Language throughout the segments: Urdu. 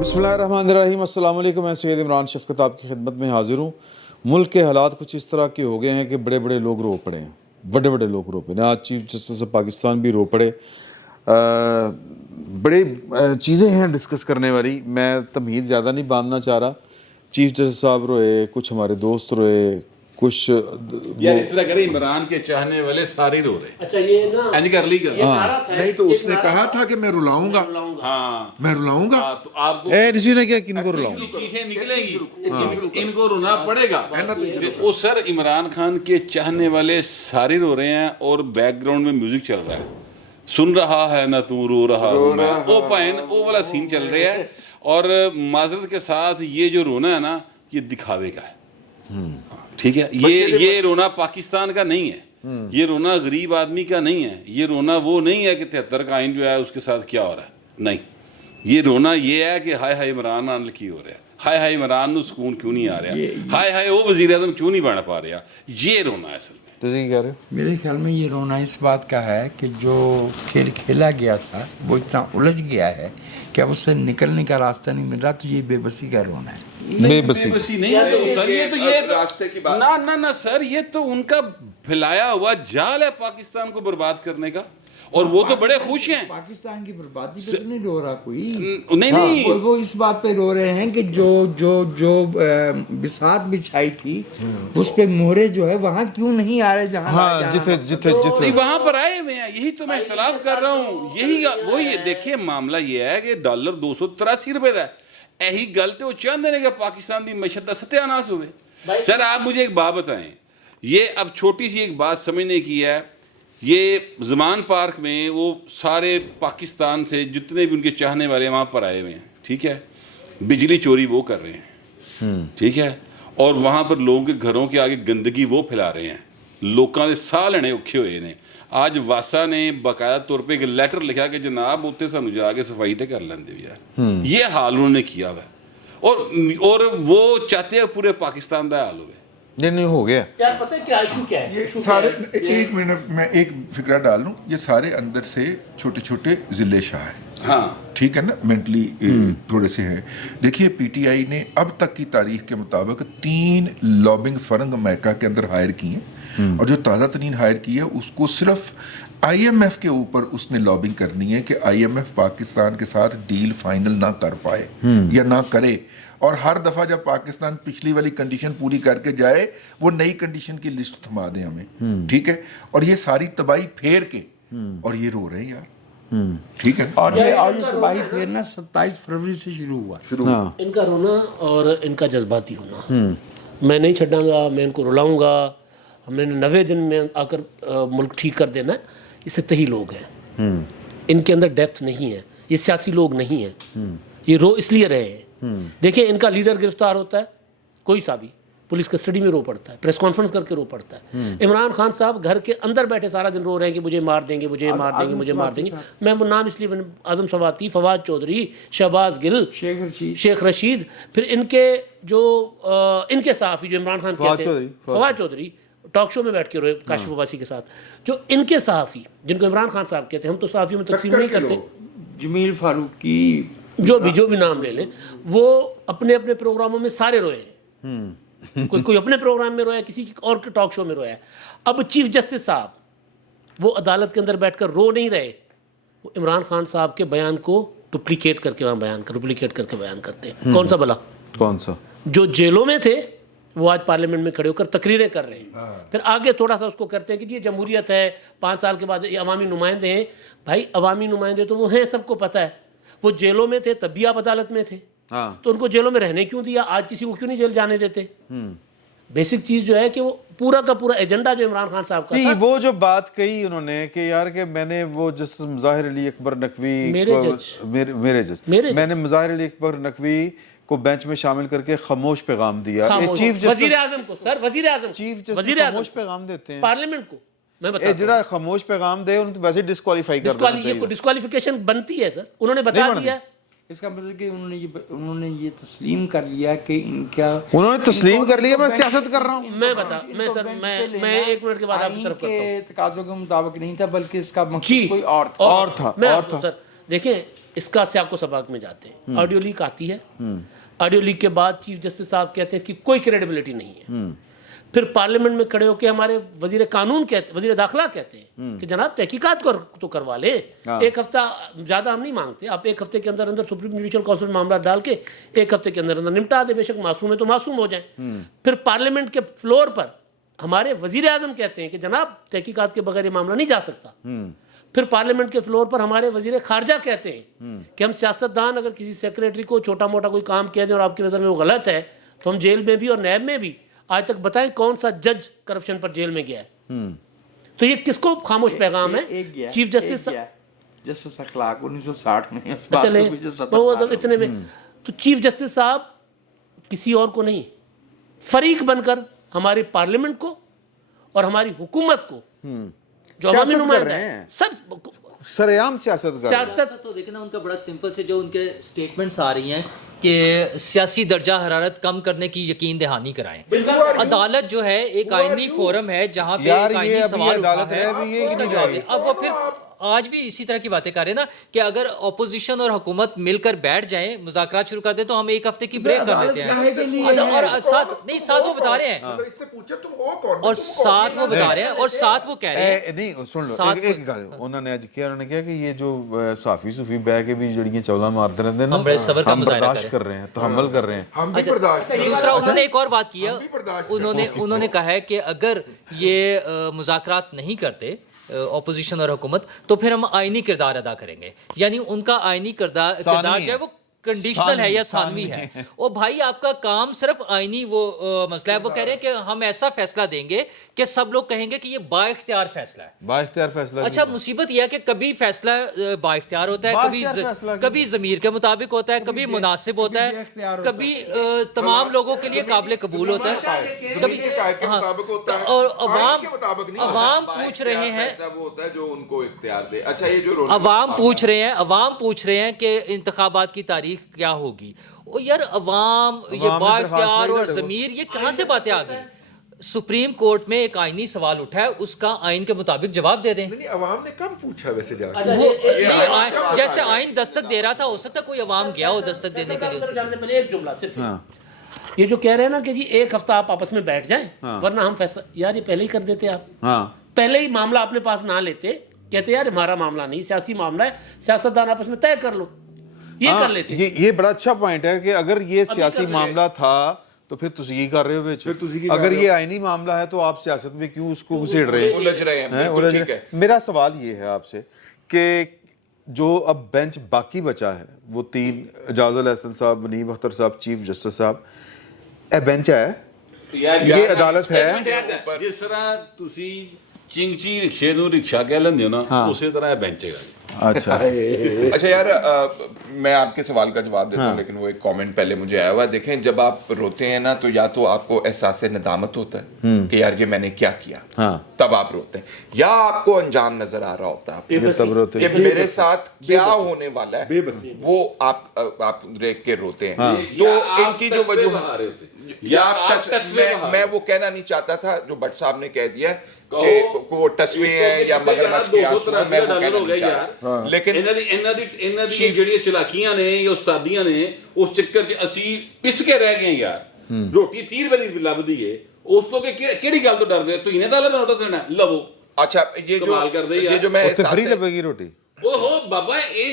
بسم اللہ الرحمن الرحیم. السلام علیکم. میں سید عمران شفقت آپ کی خدمت میں حاضر ہوں. ملک کے حالات کچھ اس طرح کے ہو گئے ہیں کہ بڑے بڑے لوگ رو پڑے ہیں, بڑے بڑے لوگ رو پڑے ہیں. آج چیف جسٹس آف پاکستان بھی رو پڑے. بڑے چیزیں ہیں ڈسکس کرنے والی. میں تمہید زیادہ نہیں باندھنا چاہ رہا. چیف جسٹس صاحب روئے, کچھ ہمارے دوست روئے, کچھ یار اس طرح کریں, عمران کے چاہنے والے سارے رو رہے. اچھا یہ نا اینج کر لی کر نہیں تو اس نے کہا تھا کہ میں رلاؤں گا, ہاں میں رلاؤں گا. تو آپ کو اسی نے کیا کن کو رلاؤں. چیزیں نکلیں گی, ان کو رونا پڑے گا. وہ سر عمران خان کے چاہنے والے سارے رو رہے ہیں اور بیک گراؤنڈ میں میوزک چل رہا ہے. سن رہا ہے نہ تو رو رہا ہوں میں, او پائن او والا سین چل رہا ہے. اور معذرت کے ساتھ یہ جو رونا ہے نا یہ دکھاوے کا ہے. ٹھیک ہے, یہ رونا پاکستان کا نہیں ہے, یہ رونا غریب آدمی کا نہیں ہے, یہ رونا وہ نہیں ہے کہ 73 کا آئین جو ہے اس کے ساتھ کیا ہو رہا ہے. نہیں, یہ رونا یہ ہے کہ ہائے ہائے عمران خان کی ہو رہا ہے, ہائے ہائے عمران نو سکون کیوں نہیں آ رہا, ہائے ہائے وہ وزیر اعظم کیوں نہیں بن پا رہا. یہ رونا ہے اصل میں. تو یہ کہہ رہے ہو میرے خیال میں یہ رونا اس بات کا ہے کہ جو کھیل کھیلا گیا تھا وہ اتنا الجھ گیا ہے کہ اب اس سے نکلنے کا راستہ نہیں مل رہا, تو یہ بے بسی کا رونا ہے. بے بسی نہیں ہے تو سر, یہ راستے کی بات نہ سر, یہ تو ان کا پھیلایا ہوا جال ہے پاکستان کو برباد کرنے کا, اور وہ تو بڑے خوش ہیں. پاکستان کی بربادی پہ نہیں رو رہا کوئی, نہیں وہ اس بات پہ رو رہے ہیں کہ جو بساط بچھائی تھی اس پہ مہرے جو ہے وہاں کیوں نہیں آ رہے جہاں جتھے وہاں پر آئے ہوئے ہیں. یہی تو میں اختلاف کر رہا ہوں. یہی وہی دیکھیں, معاملہ یہ ہے کہ ڈالر 283 روپے کا ہے. یہی گل تو وہ چاہتے ہیں کہ پاکستان کی معیشت کا ستیہ ناش ہوئے. سر آپ مجھے ایک بات بتائیں, یہ اب چھوٹی سی ایک بات سمجھنے کی ہے. یہ زمان پارک میں وہ سارے پاکستان سے جتنے بھی ان کے چاہنے والے وہاں پر آئے ہوئے ہیں, ٹھیک ہے, بجلی چوری وہ کر رہے ہیں, ٹھیک ہے, اور وہاں پر لوگوں کے گھروں کے آگے گندگی وہ پھیلا رہے ہیں. لوگوں کے ساہ لینے اوکھے ہوئے نے. آج واسا نے باقاعدہ طور پہ ایک لیٹر لکھا کہ جناب اتنے سانو جا کے صفائی تے کر لیندے یار. یہ حال انہوں نے کیا ہوا ہے, اور وہ چاہتے ہیں پورے پاکستان کا حال ہوئے. نہیں ہو گیا. یار پتہ ہے کیا ایشو کیا ہے, یہ سارے ایک منٹ میں ایک فکرہ ڈال لوں, یہ سارے اندر سے چھوٹے چھوٹے ضلع شاہ ہیں. ہاں ٹھیک ہے نا, مینٹلی تھوڑے سے ہیں. دیکھیے پی ٹی آئی نے اب تک کی تاریخ کے مطابق 3 لابنگ فرنگ امریکہ کے اندر ہائر کی ہیں, اور جو تازہ ترین ہائر کی ہے اس کو صرف آئی ایم ایف کے اوپر اس نے لابنگ کرنی ہے کہ آئی ایم ایف پاکستان کے ساتھ ڈیل فائنل نہ کر پائے یا نہ کرے. اور ہر دفعہ جب پاکستان پچھلی والی کنڈیشن پوری کر کے جائے وہ نئی کنڈیشن کی لسٹ تھما دیں ہمیں, ٹھیک ہے. اور یہ ساری تباہی پھیر کے, اور یہ رو رہے ہیں یار, ٹھیک ہے. اور یہ تباہی پھیرنا 27 فروری سے شروع ہوا. ان کا رونا اور ان کا جذباتی ہونا, میں نہیں چھڈاں گا, میں ان کو رلاؤں گا, ہم نے 90 دن میں آ کر ملک ٹھیک کر دینا, یہ سطحی لوگ ہیں. ان کے اندر ڈیپتھ نہیں ہے, یہ سیاسی لوگ نہیں ہیں, یہ رو اس لیے رہے ہیں. دیکھیں ان کا لیڈر گرفتار ہوتا ہے, کوئی سا بھی پولیس کسٹڈی میں رو پڑتا ہے, پریس کانفرنس کر کے رو پڑتا ہے. عمران خان صاحب گھر کے اندر بیٹھے سارا دن رو رہے ہیں کہ مجھے مار دیں گے, مجھے مار دیں گے, مجھے مار دیں گے. میں نام اس لیے اعظم سواتی, فواد چودھری, شہباز گل, شیخ رشید, پھر ان کے جو ان کے صحافی جو عمران خان کہتے ہیں, فواد چودھری ٹاک شو میں بیٹھ کے روئے کاشف عباسی کے ساتھ, جو ان کے صحافی جن کو عمران خان صاحب کہتے ہیں, ہم تو صحافیوں میں تقسیم نہیں کرتے, جمیل فاروقی, جو بھی نام لے لیں, وہ اپنے اپنے پروگراموں میں سارے روئے ہیں. کوئی اپنے پروگرام میں رویا, کسی اور کے ٹاک شو میں رویا ہے. اب چیف جسٹس صاحب وہ عدالت کے اندر بیٹھ کر رو نہیں رہے, وہ عمران خان صاحب کے بیان کو ڈپلیکیٹ کر کے بیان کرتے ہیں. کون سا بلا, کون سا, جو جیلوں میں تھے وہ آج پارلیمنٹ میں کھڑے ہو کر تقریریں کر رہے ہیں. پھر آگے تھوڑا سا اس کو کرتے ہیں کہ یہ جمہوریت ہے, 5 سال کے بعد یہ عوامی نمائندے ہیں. بھائی عوامی نمائندے تو وہ ہیں, سب کو پتہ ہے. وہ جیلوں میں تھے تب بھی آپ عدالت میں تھے, تو ان کو جیلوں میں رہنے کیوں دیا, آج کسی کو کیوں نہیں جیل جانے دیتے. بیسک چیز جو ہے کہ وہ پورا کا پورا ایجنڈا جو عمران خان صاحب کا تھا, وہ جو بات کہی انہوں نے کہ یار کہ میں نے وہ جسٹس مظاہر علی اکبر نقوی, میرے جج, میں نے مظاہر علی اکبر نقوی کو بینچ میں شامل کر کے خاموش پیغام دیا. وزیر اعظم کو, سر وزیر اعظم, چیف جسٹس خاموش پیغام دیتے ہیں پارلیمنٹ کو. میں بتا جڑا خاموش پیغام دے ان تو ویسے ڈسکوالیفائی کر دینا چاہیے. ڈسکوالیفیکیشن بنتی ہے سر, انہوں نے بتا دیا. اس کا مطلب کہ انہوں نے یہ تسلیم کر لیا کہ انہوں نے تسلیم کر لیا میں سیاست کر رہا ہوں. میں 1 منٹ کے بعد آپ کی طرف کرتا ہوں. تقاضوں کے مطابق نہیں تھا بلکہ اس کا مقصد کوئی اور تھا. میں سر دیکھیں اس کا سیاق و سباق میں جاتے ہیں. آڈیو لیک آتی ہے, آڈیو لیک کے بعد چیف جسٹس صاحب کہتے ہیں اس کی کوئی کریڈیبلٹی نہیں ہے. پھر پارلیمنٹ میں کھڑے ہو کے ہمارے وزیر قانون کہتے, وزیر داخلہ کہتے ہیں کہ جناب تحقیقات تو کروا لے, ایک ہفتہ زیادہ ہم نہیں مانگتے, آپ ایک ہفتے کے اندر اندر سپریم جوڈیشل کونسل میں معاملہ ڈال کے ایک ہفتے کے اندر اندر نمٹا دے, بے شک معصوم ہے تو معصوم ہو جائیں. پھر پارلیمنٹ کے فلور پر ہمارے وزیر اعظم کہتے ہیں کہ جناب تحقیقات کے بغیر یہ معاملہ نہیں جا سکتا. پھر پارلیمنٹ کے فلور پر ہمارے وزیر خارجہ کہتے ہیں کہ ہم سیاستدان اگر کسی سیکریٹری کو چھوٹا موٹا کوئی کام کہہ دیں اور آپ کی نظر میں وہ غلط ہے تو ہم جیل میں بھی اور نیب میں بھی آج تک بتائیں کون سا جج کرپشن پر جیل میں گیا ہے. تو یہ کس کو خاموش پیغام ہے؟ چیف جسٹس جسٹس اخلاق 1960 میں اس بات چلے کو بھی جو 70 تو سال اتنے میں تو چیف جسٹس صاحب کسی اور کو نہیں, فریق بن کر ہماری پارلیمنٹ کو اور ہماری حکومت کو جو عوامی نمائندہ ہے سر عام سیاست سیاست تو دیکھیں نا ان کا بڑا سمپل سے جو ان کے سٹیٹمنٹس آ رہی ہیں کہ سیاسی درجہ حرارت کم کرنے کی یقین دہانی کرائیں. عدالت جو ہے ایک آئینی فورم ہے جہاں پہ ایک آئینی سوال اٹھا ہے اس کا جواب ہے. اب وہ پھر آج بھی اسی طرح کی باتیں کر رہے ہیں نا کہ اگر اپوزیشن اور حکومت مل کر بیٹھ جائیں مذاکرات شروع کر دیں تو ہم ایک ہفتے کی بریک کر دیتے ہیں. اور ساتھ وہ بتا رہے ہیں اور ساتھ وہ بتا رہے ہیں اور ساتھ وہ کہہ رہے ہیں نہیں سن لو ایک گل انہوں نے انہوں نے کہا کہ یہ جو صحافی صوفی بہ کے بھی جڑیاں چولہا مارتے رہتے ہیں ہم بڑے صبر کا مظاہرہ برداشت کر رہے ہیں, تحمل کر رہے ہیں. دوسرا انہوں نے ایک اور بات کی ہے, انہوں نے کہا ہے کہ اگر یہ مذاکرات نہیں کرتے اپوزیشن اور حکومت تو پھر ہم آئینی کردار ادا کریں گے. یعنی ان کا آئینی کردار جو ہے وہ کنڈیشنل ہے یا ثانوی ہے. اور بھائی آپ کا کام صرف آئینی وہ مسئلہ ہے. وہ کہہ رہے ہیں کہ ہم ایسا فیصلہ دیں گے کہ سب لوگ کہیں گے کہ یہ با اختیار فیصلہ ہے. با اختیار فیصلہ. اچھا مصیبت یہ ہے کہ کبھی فیصلہ با اختیار ہوتا ہے, کبھی ضمیر کے مطابق ہوتا ہے, کبھی مناسب ہوتا ہے, کبھی تمام لوگوں کے لیے قابل قبول ہوتا ہے, کبھی اور عوام پوچھ رہے ہیں جو ان کو اختیار دے. اچھا یہ جو عوام پوچھ رہے ہیں کہ انتخابات کی تاریخ کیا ہوگی. او یار عوام یہ با اختیار اور ضمیر یہ کہاں سے باتیں آ گئی؟ سپریم کورٹ میں ایک آئینی سوال اٹھا ہے, اس کا آئین کے مطابق جواب دے دیں. عوام نے کب پوچھا ویسے جا جیسے آئین دستک دے رہا تھا, ہو سکتا کوئی عوام گیا ہو دستک دینے کے لیے. ایک جملہ صرف یہ جو کہہ رہے ہیں نا کہ جی ایک ہفتہ آپ آپس میں بیٹھ جائیں ورنہ ہم فیصلہ, یار یہ پہلے ہی کر دیتے آپ, پہلے ہی معاملہ اپنے پاس نہ لیتے, کہتے یار ہمارا معاملہ نہیں سیاسی معاملہ ہے, سیاستدان آپس میں طے کر لو, یہ کر لیتے. یہ بڑا اچھا پوائنٹ ہے کہ اگر یہ سیاسی معاملہ تھا تو پھر تسی کر رہے ہو, اگر یہ آئینی معاملہ ہے تو آپ سیاست میں کیوں اس کو گھسیڑ رہے ہیں, الجھ رہے ہیں. میرا سوال یہ ہے آپ سے کہ جو اب بینچ باقی بچا ہے وہ 3 اعجاز الاحسن صاحب, منیب اختر صاحب, چیف جسٹس صاحب, اے بینچ ہے, یہ عدالت ہے. جس طرح تسی چنگچی رکشے نو رکشا کہہ لیندے ہو نا اسی طرح بینچ ہے. اچھا یار میں آپ کے سوال کا جواب دیتا ہوں لیکن وہ ایک کامنٹ پہلے مجھے آیا ہوا. دیکھیں جب آپ روتے ہیں نا تو یا تو آپ کو احساس ندامت ہوتا ہے کہ یار یہ میں نے کیا کیا, تب آپ روتے ہیں, یا آپ کو انجام نظر آ رہا ہوتا ہے کہ میرے ساتھ کیا ہونے والا ہے, وہ آپ دیکھ کے روتے ہیں. تو ان کی جو وجوہات, میں وہ کہنا نہیں چاہتا تھا جو بٹ صاحب نے کہہ دیا کہ وہ ٹسوے ہیں یا مگرمچھ کے آنسو ہیں, میں وہ کہنا نہیں چاہتا. لیکن انہاں دی جڑیاں چلاکیاں نے یا استادیاں نے اس چکر چ اسی پس کے رہ گئے یار. روٹی 30 روپے دی لبدی ہے, اس تو کہ کیڑی گل تو ڈردے تو انہیں عدالت دا نوٹس لینا لو. اچھا یہ جو میں احساس فری لبے گی روٹی, اوہو بابا اے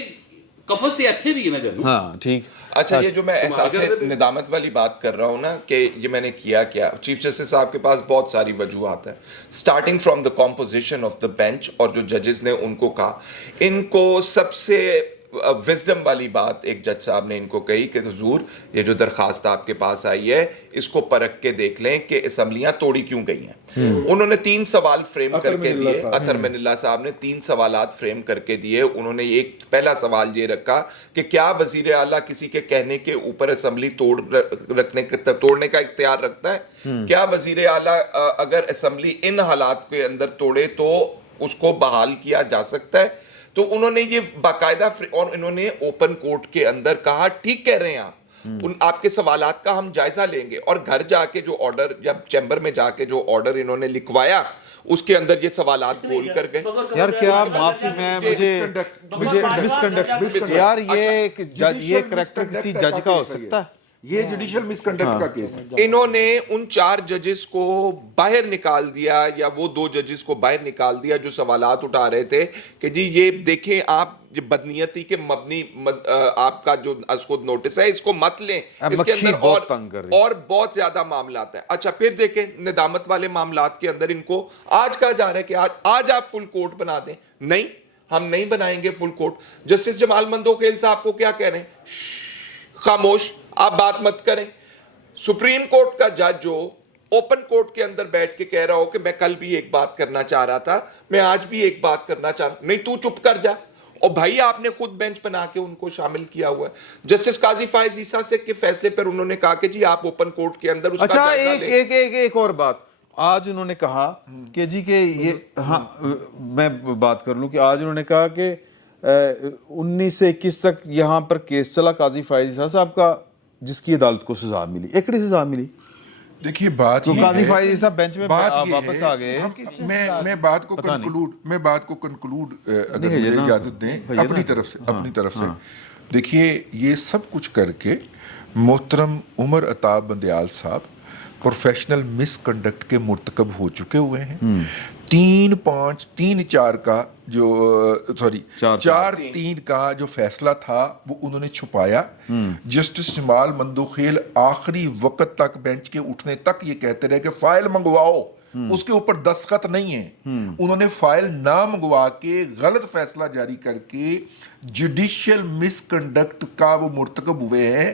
کفس تے ایتھے بھی ہے نا جنو. ہاں ٹھیک. اچھا یہ جو میں احساس ندامت والی بات کر رہا ہوں نا کہ یہ میں نے کیا, چیف جسٹس صاحب کے پاس بہت ساری وجوہات ہیں, starting from the composition of the bench, اور جو ججز نے ان کو کہا, ان کو سب سے وزڈم والی بات ایک جج صاحب نے ان کو کہی کہ حضور یہ جو درخواست آپ کے پاس آئی ہے اس کو پرکھ کے دیکھ لیں کہ اسمبلیاں توڑی کیوں گئی ہیں. انہوں نے 3 سوال فریم کر کے دیے, اطہر من اللہ صاحب نے 3 سوالات فریم کر کے دیے. انہوں نے ایک پہلا سوال یہ رکھا کہ کیا وزیر اعلیٰ کسی کے کہنے کے اوپر اسمبلی توڑنے کا اختیار رکھتا ہے؟ کیا وزیر اعلیٰ اگر اسمبلی ان حالات کے اندر توڑے تو اس کو بحال کیا جا سکتا ہے؟ تو انہوں نے یہ باقاعدہ, اور انہوں نے اوپن کورٹ کے اندر کہا ٹھیک کہہ رہے ہیں ان آپ کے سوالات کا ہم جائزہ لیں گے, اور گھر جا کے جو آرڈر یا چیمبر میں جا کے جو آرڈر انہوں نے لکھوایا اس کے اندر یہ سوالات بول کر گئے. یار کیا معافی میں مجھے مس کنڈکٹ, یار یہ کریکٹر کسی جج کا ہو سکتا ہے؟ یہ جوڈیشل مس کنڈکٹ کا کیس ہے. انہوں نے ان 4 ججز کو باہر نکال دیا, یا وہ 2 ججز کو باہر نکال دیا جو سوالات اٹھا رہے تھے کہ جی یہ دیکھیں آپ یہ بدنیتی کے مبنی آپ کا جو از خود نوٹس ہے اس کو مت لیں, اس کے اندر اور بہت زیادہ معاملات ہیں. اچھا پھر دیکھیں ندامت والے معاملات کے اندر ان کو آج کہا جا رہا ہے کہ آج آپ فل کورٹ بنا دیں. نہیں, ہم نہیں بنائیں گے فل کورٹ. جسٹس جمال مندوخیل صاحب کو کیا کہہ رہے ہیں, خاموش, آپ بات مت کریں. سپریم کورٹ کا جج جو اوپن کورٹ کے اندر بیٹھ کے کہہ رہا ہو کہ میں کل بھی ایک بات کرنا چاہ رہا تھا, میں آج بھی ایک بات کرنا چاہ رہا, نہیں تو چپ کر جا. اور بھائی آپ نے خود بینچ بنا کے ان کو شامل کیا ہوا ہے. جسٹس قاضی فائز عیسیٰ سے کے فیصلے پر انہوں نے کہا کہ جی آپ اوپن کورٹ کے اندر اس کا جائزہ لیں. اچھا ایک اور بات, آج انہوں نے کہا کہ جی کہ یہ, ہاں میں بات کر لوں کہ آج انہوں نے کہا کہ 19 سے 21 تک یہاں پر کیس چلا قاضی فائز عیسیٰ صاحب کا, جس کی عدالت کو سزا ملی, ایکڑی سزا ملی. دیکھیے بات یہ قاضی فائز عیسیٰ بینچ میں واپس آ گئے. میں بات کو کنکلوڈ اگر مجھے اجازت دیں اپنی طرف سے. دیکھیے یہ سب کچھ کر کے محترم عمر عطاب بندیال صاحب پروفیشنل مس کنڈکٹ کے مرتکب ہو چکے ہوئے ہیں. 3-4 کا جو 4-3 کا جو فیصلہ تھا وہ انہوں نے چھپایا. جسٹس جمال مندوخیل آخری وقت تک بینچ کے اٹھنے تک یہ کہتے رہے کہ فائل منگواؤ, اس کے اوپر دستخط نہیں ہے. انہوں نے فائل نہ منگوا کے غلط فیصلہ جاری کر کے جوڈیشل مس کنڈکٹ کا وہ مرتکب ہوئے ہیں.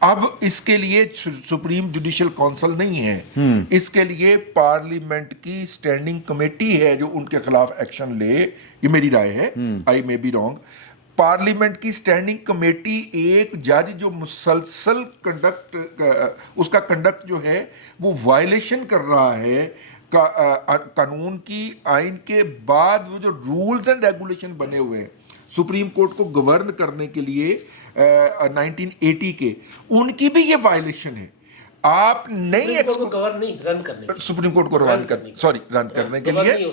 اب اس کے لیے سپریم جوڈیشل کونسل نہیں ہے, اس کے لیے پارلیمنٹ کی اسٹینڈنگ کمیٹی ہے جو ان کے خلاف ایکشن لے. یہ میری رائے ہے, آئی مے بی رانگ. پارلیمنٹ کی اسٹینڈنگ کمیٹی ایک جج جو مسلسل کنڈکٹ اس کا کنڈکٹ جو ہے وہ وائلیشن کر رہا ہے قانون کی, آئین کے, بعد وہ جو رولز اینڈ ریگولیشن بنے ہوئے ہیں سپریم کورٹ کو گورن کرنے کے لیے 1980 کے, ان کی بھی یہ وائلیشن ہے. آپ نہیں سپریم کورٹ کو رن کرنے کے لیے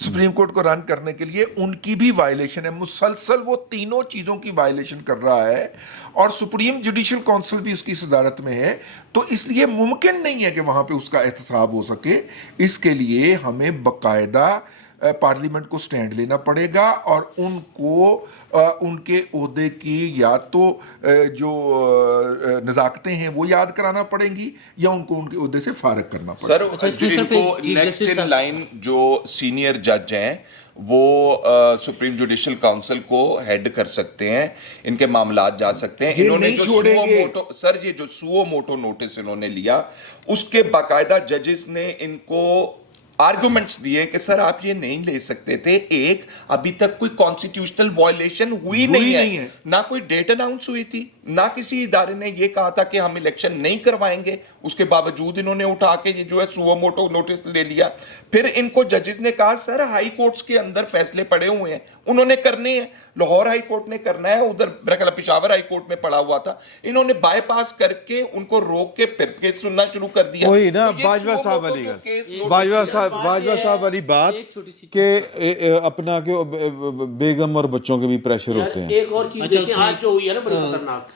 سپریم کورٹ کو رن کرنے کے لیے ان کی بھی وائلیشن ہے. مسلسل وہ تینوں چیزوں کی وائلیشن کر رہا ہے, اور سپریم جوڈیشل کونسل بھی اس کی صدارت میں ہے. تو اس لیے ممکن نہیں ہے کہ وہاں پہ اس کا احتساب ہو سکے. اس کے لیے ہمیں باقاعدہ پارلیمنٹ کو سٹینڈ لینا پڑے گا, اور ان کو ان کے عہدے کی یا تو جو نزاکتیں ہیں وہ یاد کرانا پڑیں گی, یا ان کو ان کے عہدے سے فارغ کرنا پڑے گا. سر ان کو نیکسٹ ان لائن جو سینئر جج ہیں وہ سپریم جوڈیشل کاؤنسل کو ہیڈ کر سکتے ہیں, ان کے معاملات جا سکتے ہیں. انہوں نے جو سوو موٹو, سر یہ جو سوو موٹو نوٹس انہوں نے لیا, اس کے باقاعدہ ججز نے ان کو آرگومنٹس دیے کہ سر آپ یہ نہیں لے سکتے تھے. ایک, ابھی تک کوئی کانسٹیٹیوشنل وائلیشن ہوئی نہیں ہے, نہ کوئی ڈیٹ اناؤنس ہوئی تھی, نہ کسی ادارے نے یہ کہا تھا کہ ہم الیکشن نہیں کروائیں گے. اس کے باوجود انہوں نے اٹھا کے یہ جو ہے سوو موٹو نوٹس لے لیا. پھر ان کو ججز نے کہا سر ہائی کورٹس کے اندر فیصلے پڑے ہوئے ہیں, انہوں نے کرنے ہیں. لاہور ہائی کورٹ نے کرنا ہے, ادھر میرا خیال پشاور ہائی کورٹ میں پڑا ہوا تھا, انہوں نے بائی پاس کر کے ان کو روک کے پھر کیس سننا شروع کر دیا. وہی نا باجوہ صاحب والی بات کہ اپنا کہ بیگم اور بچوں کے بھی پریشر ہوتے ہیں. ایک اور چیز دیکھیں آج جو ہوئی ہے نا بڑی خطرناک,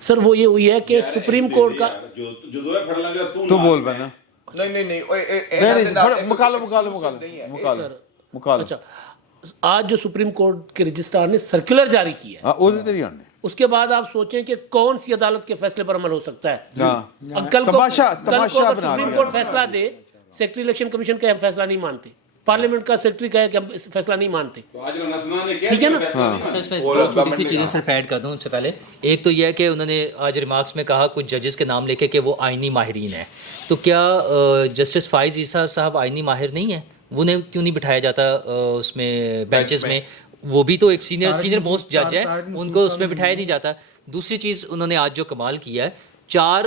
سر وہ یہ ہوئی ہے کہ سپریم کورٹ کا تو بول پہنا نہیں مکالو. اچھا, آج جو سپریم کورٹ کے رجسٹرار نے سرکولر جاری کیا ہے, اس کے بعد آپ سوچیں کہ کون سی عدالت کے فیصلے پر عمل ہو سکتا ہے. کل کو سپریم کورٹ فیصلہ دے, سیکرٹری الیکشن کمیشن کا فیصلہ نہیں مانتے, پارلیمنٹ کا سیکرٹری کہے کہ ہم فیصلہ نہیں مانتے, ٹھیک ہے نا. اس میں تھوڑی سی چیزیں صرف ایڈ کر دوں ان سے پہلے. ایک تو یہ ہے کہ انہوں نے آج ریمارکس میں کہا کچھ ججز کے نام لے کے کہ وہ آئینی ماہرین ہیں. تو کیا جسٹس فائز عیسیٰ صاحب آئینی ماہر نہیں ہیں؟ وہ کیوں نہیں بٹھایا جاتا اس میں بینچز میں؟ وہ بھی تو ایک سینئر موسٹ جج ہے, ان کو اس میں بٹھایا نہیں جاتا. دوسری چیز انہوں نے آج جو کمال کیا ہے, 4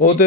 ਉਹ ਤੇ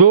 2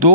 2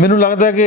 ਮੈਨੂੰ ਲੱਗਦਾ ਕਿ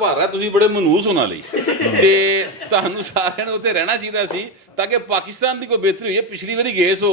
ਭਾਰਾ, ਤੁਸੀਂ ਬੜੇ ਮਨਹੂਸ ਉਹਨਾਂ ਲਈ, ਤੇ ਤੁਹਾਨੂੰ ਸਾਰਿਆਂ ਨੂੰ ਉੱਥੇ ਰਹਿਣਾ ਚਾਹੀਦਾ ਸੀ ਤਾਂ ਕਿ ਪਾਕਿਸਤਾਨ ਦੀ ਕੋਈ ਬਿਹਤਰੀ ਹੋਈ ਹੈ। ਪਿਛਲੀ ਵਾਰੀ ਗਏ ਸੋ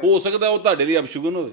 ਹੋ ਸਕਦਾ ਉਹ ਤੁਹਾਡੇ ਲਈ ਅਪਸ਼ੁਗਨ ਹੋਵੇ।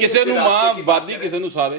ਕਿਸੇ ਨੂੰ ਮਾਂ ਬਾਦੀ, ਕਿਸੇ ਨੂੰ ਸਾਵੇ।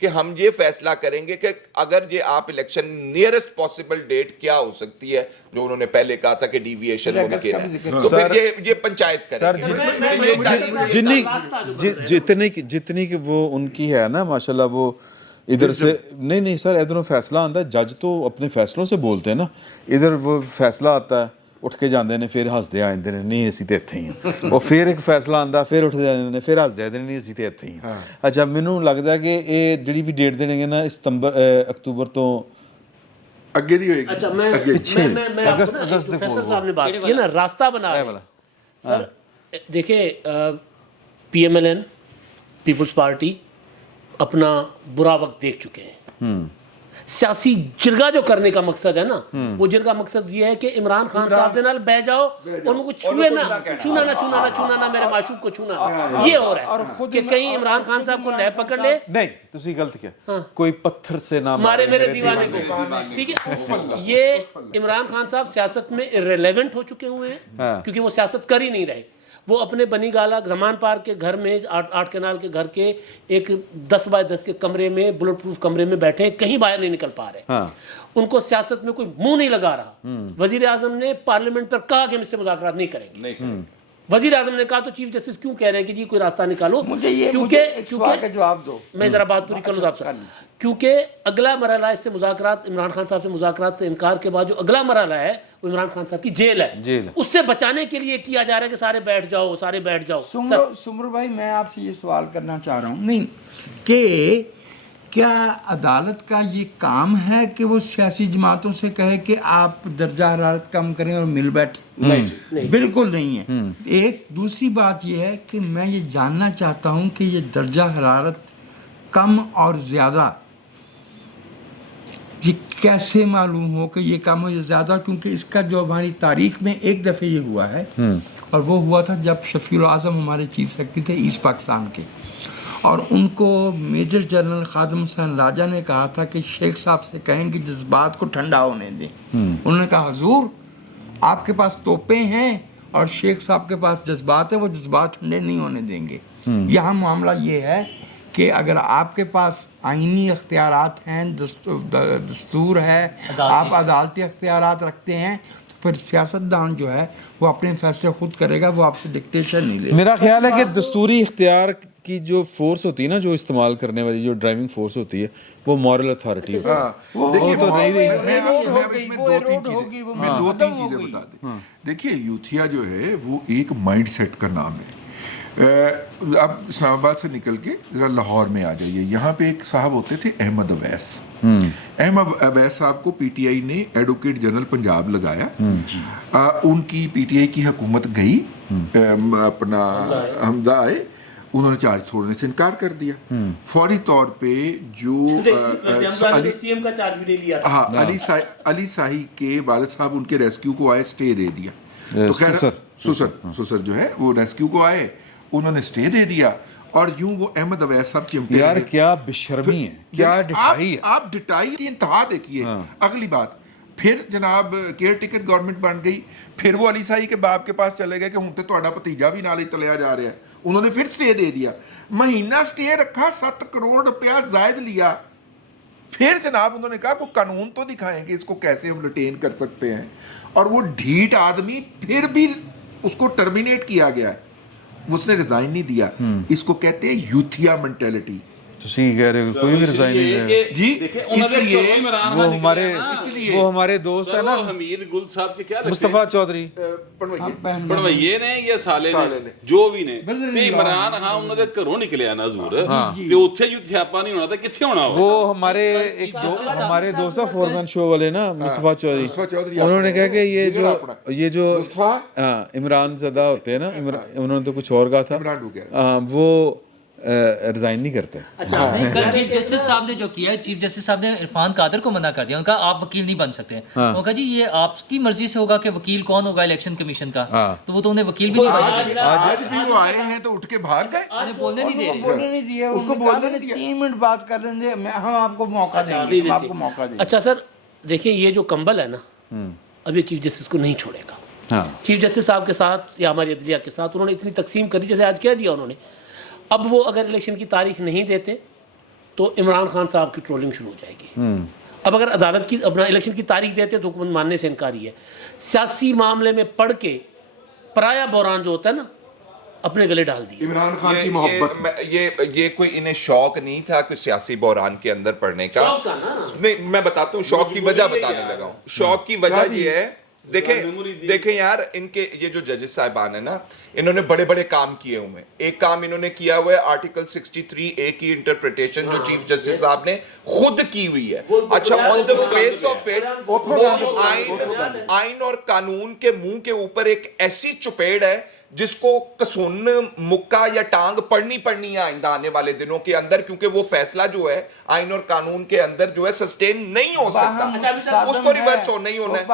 کہ ہم یہ فیصلہ کریں گے کہ اگر یہ آپ الیکشن نیئرسٹ پاسبل ڈیٹ کیا ہو سکتی ہے, جو انہوں نے پہلے کہا تھا کہ ڈیویشن ممکن ہے, تو پھر یہ پنچایت کریں گے. جتنی کہ وہ ان کی ہے نا ماشاءاللہ, وہ ادھر سے نہیں سر, ادھروں فیصلہ آتا ہے, جج تو اپنے فیصلوں سے بولتے ہیں نا, ادھر وہ فیصلہ آتا ہے, اٹھ کے جاندے نے, پھر ہسدے آندے نے نہیں اسی تے اتھے ہی ہیں, اور پھر ایک فیصلہ آندا, پھر اٹھ جاندے نے, پھر ہسدے آندے نے نہیں اسی تے اتھے ہی ہیں. اچھا مینوں لگدا ہے کہ یہ جڑی بھی ڈیٹ دیں گے نا اکتوبر تو اگے دی ہوئے گی. اچھا میں اگست پروفیسر صاحب نے بات کی نا, راستہ بنا رہے ہیں سر. دیکھیں P M L N peoples party اپنا برا وقت دیکھ چکے ہیں. سیاسی جرگا جو کرنے کا مقصد ہے نا, وہ جرگا مقصد یہ ہے کہ عمران خان صاحب دے نال بہ جاؤ, ان کو چھوئے نہ, چھونا نہ میرے معشوق کو چھونا, یہ ہو رہا ہے کہ کہیں عمران خان صاحب کو نہ پکڑ لے. نہیں تسی غلط کیا, کوئی پتھر سے نہ مارے میرے دیوانے کو, ٹھیک ہے. یہ عمران خان صاحب سیاست میں irrelevant ہو چکے ہوئے ہیں, کیونکہ وہ سیاست کر ہی نہیں رہے. وہ اپنے بنی گالا زمان پارک کے گھر میں, 8 کنال کے گھر کے ایک 10 بائی 10 کے کمرے میں, بلٹ پروف کمرے میں بیٹھے, کہیں باہر نہیں نکل پا رہے. ان کو سیاست میں کوئی منہ نہیں لگا رہا. وزیر اعظم نے پارلیمنٹ پر کہا کہ ہم اس سے مذاکرات نہیں کریں گے. وزیر اعظم نے کہا تو چیف جسٹس کیوں کہہ رہے ہیں کہ جی کوئی راستہ نکالو. مجھے ایک سوال کا جواب دو, میں ذرا بات پوری کر لوں صاحب سے. کیونکہ اگلا مرحلہ اس سے مذاکرات, عمران خان صاحب سے مذاکرات سے انکار کے بعد جو اگلا مرحلہ ہے وہ عمران خان صاحب کی جیل ہے. اس سے بچانے کے لیے کیا جا رہا ہے کہ سارے بیٹھ جاؤ. سمر بھائی میں آپ سے یہ سوال کرنا چاہ رہا ہوں, نہیں کہ کیا عدالت کا یہ کام ہے کہ وہ سیاسی جماعتوں سے کہے کہ آپ درجہ حرارت کم کریں اور مل بیٹھیں؟ بالکل نہیں ہے. ایک دوسری بات یہ ہے کہ میں یہ جاننا چاہتا ہوں کہ یہ درجہ حرارت کم اور زیادہ یہ کیسے معلوم ہو کہ یہ کم ہو یا زیادہ, کیونکہ اس کا جو ہماری تاریخ میں ایک دفعہ یہ ہوا ہے, اور وہ ہوا تھا جب شفیع الاعظم ہمارے چیف سیکرٹری تھے ایسٹ پاکستان کے, اور ان کو میجر جنرل خادم حسین راجہ نے کہا تھا کہ شیخ صاحب سے کہیں کہ جذبات کو ٹھنڈا ہونے دیں. انہوں نے کہا حضور آپ کے پاس توپیں ہیں اور شیخ صاحب کے پاس جذبات ہیں, وہ جذبات ٹھنڈے نہیں ہونے دیں گے. یہاں معاملہ یہ ہے کہ اگر آپ کے پاس آئینی اختیارات ہیں, دستور ہے, آپ عدالتی اختیارات رکھتے ہیں, تو پھر سیاستدان جو ہے وہ اپنے فیصلے خود کرے گا, وہ آپ سے ڈکٹیشن نہیں لے گا. میرا خیال ہے کہ دستوری اختیار کی جو فورس ہوتی ہے نا, جو استعمال کرنے والی جو ڈرائیونگ فورس ہوتی ہے, وہ مورل اتھارٹی ہوتی ہے. دیکھیے تو میں 2-3 چیزیں بتا دیں. دیکھیے یوتھیا جو ہے وہ ایک مائنڈ سیٹ کا نام ہے. اب اسلام آباد سے نکل کے ذرا لاہور میں آ جائیے, یہاں پہ ایک صاحب ہوتے تھے احمد اویس. احمد اویس صاحب کو پی ٹی آئی نے ایڈوکیٹ جنرل پنجاب لگایا. ان کی پی ٹی آئی کی حکومت گئی, اپنا حمزہ آئے, انہوں نے چارج چھوڑنے سے انکار کر دیا. فوری طور پہ جو علی ساہی کے والد صاحب ان کے ریسکیو کو آئے, اسٹے دے دیا. تو خیر سسر جو ہے وہ ریسکیو کو آئے, انہوں نے اسٹے دے دیا, اور یوں وہ احمد اویس صاحب چمٹے. یار کیا بشرمی ہے, کیا ڈٹائی ہے. آپ ڈٹائی کی انتہا دیکھیے. اگلی بات, پھر جناب کیئر ٹیکر گورنمنٹ بن گئی, پھر وہ علی ساہی کے باپ کے پاس چلے گئے کہ ہوں تے تہاڈا بھتیجا بھی نال ہی تلیا جا رہا ہے. انہوں نے پھر سٹے دے دیا, مہینہ سٹے رکھا, 7 کروڑ روپیہ زائد لیا. پھر جناب انہوں نے کہا کوئی قانون تو دکھائیں گے اس کو کیسے ہم ریٹین کر سکتے ہیں, اور وہ ڈھیٹ آدمی پھر بھی اس کو ٹرمینیٹ کیا گیا ہے, اس نے ریزائن نہیں دیا. اس کو کہتے ہیں یوتھیا مینٹیلٹی. تسی کہہ رہے ہو کوئی بھی ریزائن نہیں دیا جی, اس لیے وہ ہمارے دوست ہیں نا حمید گل صاحب کے کیا مصطفیٰ چودھری پڑھوئیے نے یا سالے نے جو بھی نے, تے عمران خان انہاں دے گھروں نکلیا نا حضور, تے اوتھے جو تھیاپا نہیں ہونا تے کتھے ہونا. وہ ہمارے دوست فورمین شو والے نا مصطفیٰ چودھری, انہوں نے کہا کہ یہ جو عمران زدہ ہوتے ہیں نا, انہوں نے تو کچھ اور کہا تھا, وہ ریزائن نہیں کرتے. کل چیف جسٹس صاحب نے جو کیا ہے, چیف جسٹس صاحب نے عرفان قادر کو منع کر دیا. ان کا آپ وکیل نہیں بن سکتے. انہوں نے کہا جی یہ آپ کی مرضی سے ہوگا کہ وکیل کون ہوگا الیکشن کمیشن کا, تو وہ تو انہیں وکیل بھی نہیں بننے. آج بھی وہ آئے ہیں تو اٹھ کے بھاگ گئے, انہیں بولنے نہیں دے رہے. بولنے نہیں دیا, اس کو بولنے نہیں دیا. 3 منٹ بات کر لیں گے, ہم آپ کو موقع دیں گے, ہم آپ کو موقع دیں گے. اچھا سر دیکھیں, یہ جو کمبل ہے نا, اب یہ چیف جسٹس کو نہیں چھوڑے گا. چیف جسٹس صاحب کے ساتھ یا ہماری عدلیہ کے ساتھ انہوں نے اتنی تقسیم کری جیسے آج کہہ دیا انہوں نے. اب وہ اگر الیکشن کی تاریخ نہیں دیتے تو عمران خان صاحب کی ٹرولنگ شروع ہو جائے گی. اب اگر عدالت کی اپنا الیکشن کی تاریخ دیتے تو حکومت ماننے سے انکاری ہے. سیاسی معاملے میں پڑھ کے پرایا بحران جو ہوتا ہے نا اپنے گلے ڈال دی. عمران خان کی محبت یہ کوئی انہیں شوق نہیں تھا کہ سیاسی بحران کے اندر پڑھنے کا. نہیں میں بتاتا ہوں شوق کی وجہ بتانے لگا ہوں. شوق کی وجہ یہ ہے دیکھیں یار ان کے یہ جو ججز صاحبان ہیں نا انہوں نے بڑے بڑے کام کیے ہوئے. ایک کام انہوں نے کیا ہوا ہے آرٹیکل 63A کی انٹرپریٹیشن جو چیف جسٹس صاحب نے خود کی ہوئی ہے. اچھا آن دا فیس آف اٹ وہ آئین اور قانون کے منہ کے اوپر ایک ایسی چپیڑ ہے جس کو کسون مکہ یا ٹانگ پڑنی ہے آئندہ آنے والے دنوں کے اندر, کیونکہ وہ فیصلہ جو ہے آئین اور قانون کے اندر جو ہے سسٹین نہیں ہو سکتا, اس کو ریورس ہو نہیں ہونا ہے.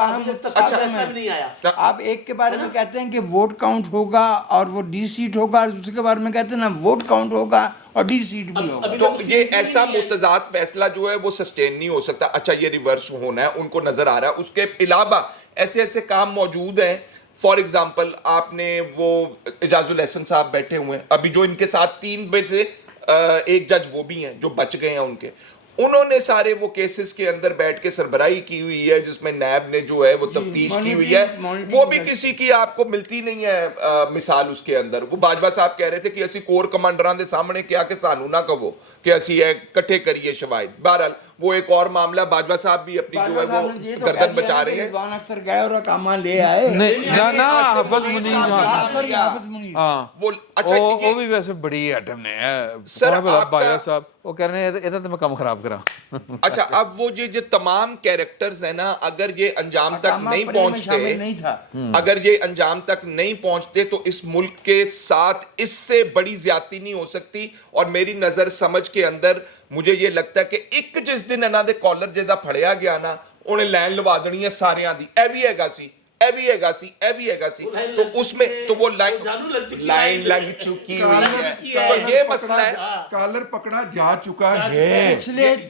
آپ ایک کے بارے میں کہتے ہیں کہ ووٹ کاؤنٹ ہوگا اور وہ ڈی سیٹ ہوگا, اور دوسرے کے بارے میں کہتے ہیں نا ووٹ کاؤنٹ ہوگا اور ڈی سیٹ بھی ہوگا. تو یہ ایسا متضاد فیصلہ جو ہے وہ سسٹین نہیں ہو سکتا. اچھا یہ ریورس ہونا ہے ان کو نظر آ رہا ہے. اس کے علاوہ ایسے ایسے کام موجود ہیں. فار ایگزامپل آپ نے وہ اعجاز الاحسن صاحب بیٹھے ہوئے ہیں ابھی جو ان کے ساتھ 3 میں سے ایک جج وہ بھی ہیں جو بچ گئے ہیں ان کے, انہوں نے سارے وہ کیسز کے اندر بیٹھ کے سربراہی کی ہوئی ہے جس میں نیب نے جو ہے وہ تفتیش کی ہوئی ہے. وہ بھی کسی کی آپ کو ملتی نہیں ہے مثال اس کے اندر. وہ باجوہ صاحب کہہ رہے تھے کہ اسی کور کمانڈران دے سامنے کیا کہ سانو نہ کہو کہ اسی کٹھے کریے شواہد. بہرحال وہ ایک اور معاملہ, باجوہ صاحب بھی اپنی جو ہے وہ گردن بچا رہے ہیں. رضوان اختر گئے اور اقامہ لے آئے. حافظ منیر اچھا وہ بھی ویسے بڑی ایٹم نے سر باجوہ صاحب وہ کہہ رہے ہیں ادھر تو میں کام خراب کرا. اچھا اب وہ جو تمام کیریکٹرز ہیں نا اگر یہ انجام تک نہیں پہنچتے, اگر یہ انجام تک نہیں پہنچتے تو اس ملک کے ساتھ اس سے بڑی زیادتی نہیں ہو سکتی. اور میری نظر سمجھ کے اندر مجھے یہ لگتا ہے کہ ایک جس دن انہاں دے کالر جیسا پھڑیا گیا نا انہیں لائن لوا دینی ہے ساریاں دی, اے بھی ہے گا سی تو اس میں تو وہ لائن لگ چکی ہوئی ہے. اور یہ مسئلہ ہے کالر پکڑا جا چکا ہے.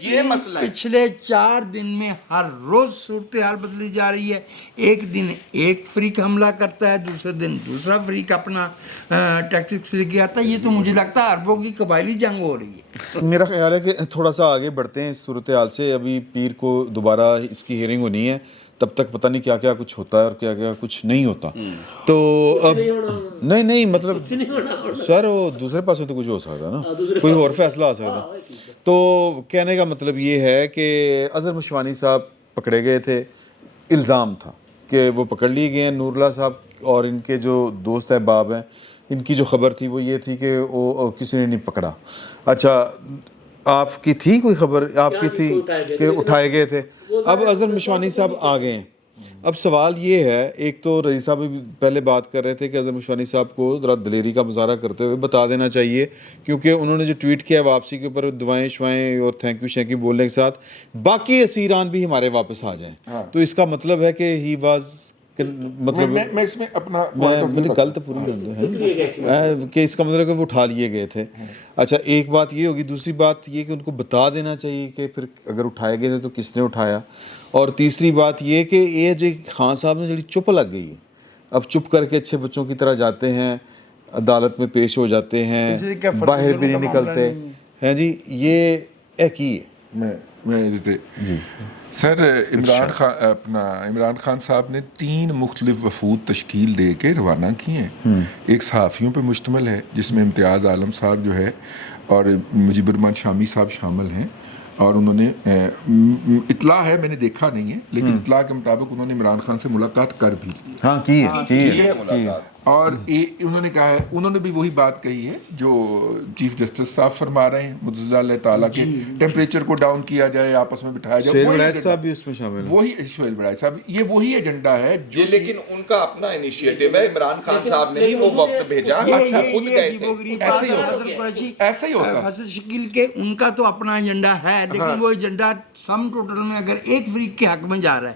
یہ مسئلہ ہے پچھلے 4 دن میں ہر روز صورتحال بدلی جا رہی ہے. ایک دن ایک فریق حملہ کرتا ہے, دوسرے دن دوسرا فریق اپنا ٹیکٹکس لے کے آتا ہے. یہ تو مجھے لگتا ہے عربوں کی قبائلی جنگ ہو رہی ہے. میرا خیال ہے کہ تھوڑا سا آگے بڑھتے ہیں اس صورتحال سے. ابھی پیر کو دوبارہ اس کی ہیئرنگ ہونی ہے, تب تک پتہ نہیں کیا کیا کچھ ہوتا ہے اور کیا کیا کچھ نہیں ہوتا. تو اب نہیں مطلب سر وہ دوسرے پاس تو کچھ ہو سکتا نا, کوئی اور فیصلہ آ سکتا. تو کہنے کا مطلب یہ ہے کہ اظہر مشوانی صاحب پکڑے گئے تھے, الزام تھا کہ وہ پکڑ لیے گئے ہیں. نور اللہ صاحب اور ان کے جو دوست احباب ہیں ان کی جو خبر تھی وہ یہ تھی کہ وہ کسی نے نہیں پکڑا. اچھا آپ کی تھی کوئی خبر, آپ کی تھی کہ اٹھائے گئے تھے. اب اظہر مشوانی صاحب آ گئے ہیں. اب سوال یہ ہے, ایک تو رئیس صاحب بھی پہلے بات کر رہے تھے کہ اظہر مشوانی صاحب کو ذرا دلیری کا مظاہرہ کرتے ہوئے بتا دینا چاہیے, کیونکہ انہوں نے جو ٹویٹ کیا واپسی کے اوپر دعائیں شوائیں اور تھینک یو شینک یو بولنے کے ساتھ باقی اسیران بھی ہمارے واپس آ جائیں. تو اس کا مطلب ہے کہ ہی واز مطلب میں اس میں اپنا گل تو پوری ہے کہ اس کا مطلب کہ وہ اٹھا لیے گئے تھے. اچھا ایک بات یہ ہوگی, دوسری بات یہ کہ ان کو بتا دینا چاہیے کہ پھر اگر اٹھائے گئے تھے تو کس نے اٹھایا. اور تیسری بات یہ کہ یہ جو خان صاحب نے جڑی چپ لگ گئی ہے, اب چپ کر کے اچھے بچوں کی طرح جاتے ہیں, عدالت میں پیش ہو جاتے ہیں, باہر بھی نہیں نکلتے ہیں. جی یہ کی ہے جی سر عمران خان صاحب نے 3 مختلف وفود تشکیل دے کے روانہ کیے ہیں. ایک صحافیوں پہ مشتمل ہے جس میں امتیاز عالم صاحب جو ہے اور مجیب الرحمان شامی صاحب شامل ہیں, اور انہوں نے اطلاع ہے, میں نے دیکھا نہیں ہے لیکن اطلاع کے مطابق انہوں نے عمران خان سے ملاقات کر بھی لی. ہاں کی ہے. اور انہوں نے کہا ہے, انہوں نے بھی وہی بات کہی ہے جو چیف جسٹس صاحب فرما رہے ہیں مجزا اللہ تعالیٰ کے ٹیمپریچر کو ڈاؤن کیا جائے, آپس میں بٹھایا جائے. شہیل وڑائچ صاحب بھی اس میں شامل ہیں. وہی شہیل وڑائچ صاحب, یہ وہی ایجنڈا ہے جو لیکن ان کا اپنا انیشیٹو ہے. عمران خان صاحب نے نہیں وہ وفد بھیجا, اچھا خود گئے تھے. ایسا ہی ہوتا فصل شکیل کے ان کا تو اپنا ایجنڈا ہے, لیکن وہ ایجنڈا سم ٹوٹل میں اگر ایک فریق کے حق میں جا رہا ہے,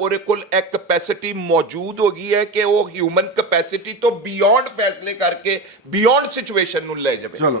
ਉਹਦੇ ਕੋਲ ਇੱਕ ਕੈਪੈਸਿਟੀ ਮੌਜੂਦ ਹੋ ਗਈ ਹੈ ਕਿ ਉਹ ਹਿਊਮਨ ਕੈਪੈਸਿਟੀ ਤੋਂ ਬਿਯੋਂਡ ਫੈਸਲੇ ਕਰਕੇ ਬਿਯੋਂਡ ਸਿਚੁਏਸ਼ਨ ਨੂੰ ਲੈ ਜਾਵੇ। ਚਲੋ,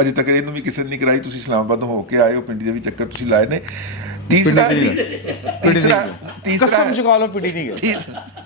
ਅਜੇ ਤੱਕ ਇਹਨੂੰ ਵੀ ਕਿਸੇ ਨੇ ਨਹੀਂ ਕਰਾਈ। ਤੁਸੀਂ ਇਸਲਾਮਾਬਾਦ ਹੋ ਕੇ ਆਏ ਹੋ, ਪਿੰਡੀ ਦੇ ਵੀ ਚੱਕਰ ਤੁਸੀਂ ਲਾਏ ਨੇ। ਤੀਸਰਾ ਕਸਮ ਚੁਕਾ ਲਓ ਪਿੰਡੀ ਨਹੀਂ ਗਏ।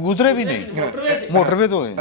ਗੁਜ਼ਰੇ ਵੀ ਨਹੀਂ, ਮੋਟਰਵੇ ਤੋਂ ਗਏ।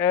ਹੈ